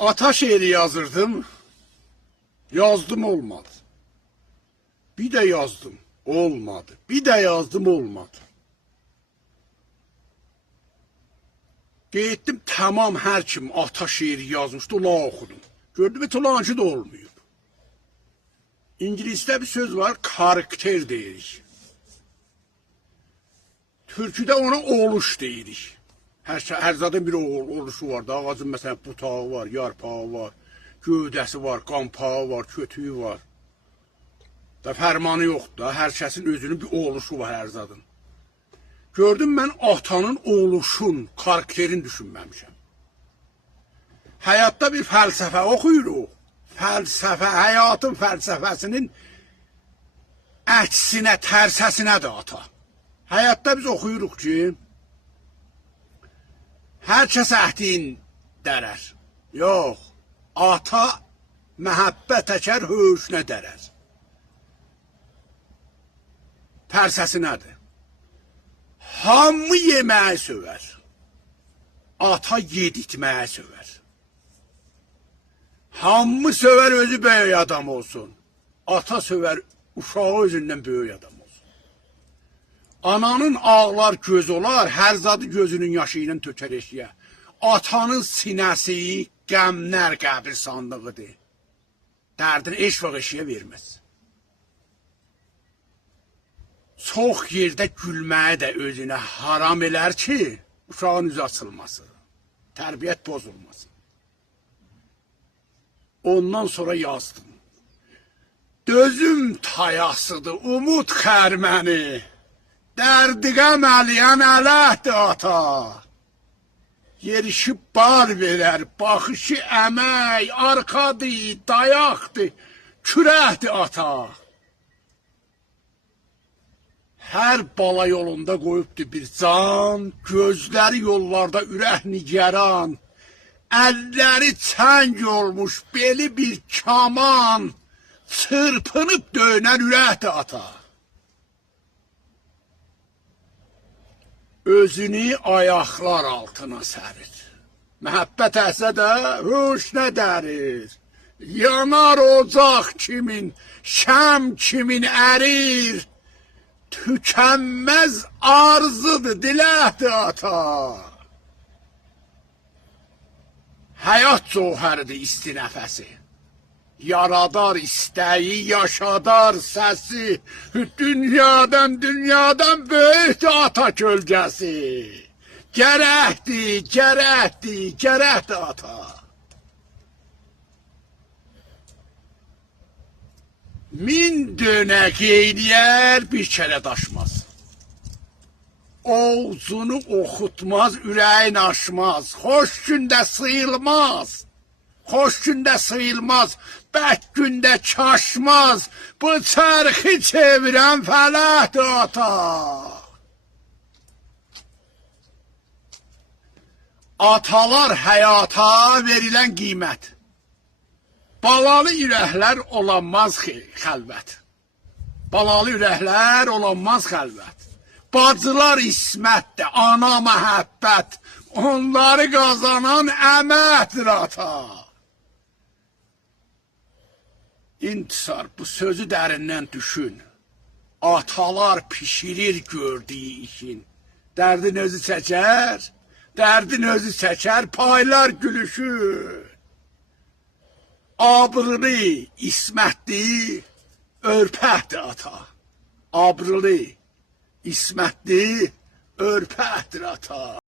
Ata şeiri yazırdım. Yazdım olmadı. Bir de yazdım. Olmadı. Bir de yazdım olmadı. Gittim tamam her kim ata şeiri yazmıştı ona okudum. Gördüm etolanıcı da olmuyor. İngilizce bir söz var karakter deyirik. Türküde ona oluş deyirik. Her zaten bir oluşu var. Ağacın mesela butağı var, yarpağı var, gövdəsi var, qampağı var, kötüyü var. Da fərmanı yoxdur da. Hər kəsin özünün bir oluşu var hər zadın. Gördüm mən atanın oluşun, karakterini düşünməmişəm. Həyatda bir fəlsəfə oxuyuruq. Fəlsəfə, həyatın fəlsəfəsinin əksinə, tərsəsinədir ata. Həyatda biz oxuyuruq ki, hər kəs əhdin dərər. Yox, ata məhəbbət əkər, höşünə dərər. Tərsəsinədir. Hamı yeməyi sövər. Ata yedirtməyi sövər. Hamı sövər özü böyük adam olsun. Ata sövər uşağı özündən böyük adam olsun. Ananın ağlar göz olar, hər zadı gözünün yaşı ilə tökər eşiyə. Atanın sinəsi qəmlər qəbir sandığıdır. Dərdini eş vaxt eşiyə verməz. Çox yerdə gülməyi də özünə haram elər ki, uşağın üzü açılması, tərbiyyət bozulması. Ondan sonra yazdım. Dözüm tayasıdır, umut xərməni, dərdiqəm əliyən ələhdir ata. Yerişi bar verər, baxışı əmək, arxadır, dayaqdır, kürəkdir ata. Hər bala yolunda qoyubdur bir can, gözləri yollarda ürək nigaran, əlləri çəng olmuş, beli bir kaman, çırpınıb dönər ürəkdir ata. Özünü ayaqlar altına sərir. Məhəbbət əhsə də höşnə dərir. Yanar ocaq kimin, şəm kimin ərir. Tükənməz arzıdır, diləhdir ata. Həyat cövhəridir isti nəfəsi. Yaradar istəyi, yaşadar səsi. Dünyadan böyükdür ata kölgəsi. Gərəkdir ata. Min dönək eyləyər, bir kərə daşmaz. Oğzunu oxutmaz, ürəyin aşmaz. Xoş gündə sıyılmaz, bək gündə çaşmaz. Bu çərxi çevirən fələhdir ata. Atalar həyata verilən qiymət. Balalı ürəklər olanmaz xəlvət. Balalı ürəklər olanmaz xəlvət. Bacılar ismətdir, ana məhəbbət. Onları qazanan əməkdir ata. İntisar, bu sözü dərindən düşün. Atalar pişirir gördüyü işin. Dərdin özü çəkər, paylar gülüşür. Abrılı, ismətli, örpəkdir ata. Abrılı, ismətli, örpəkdir ata.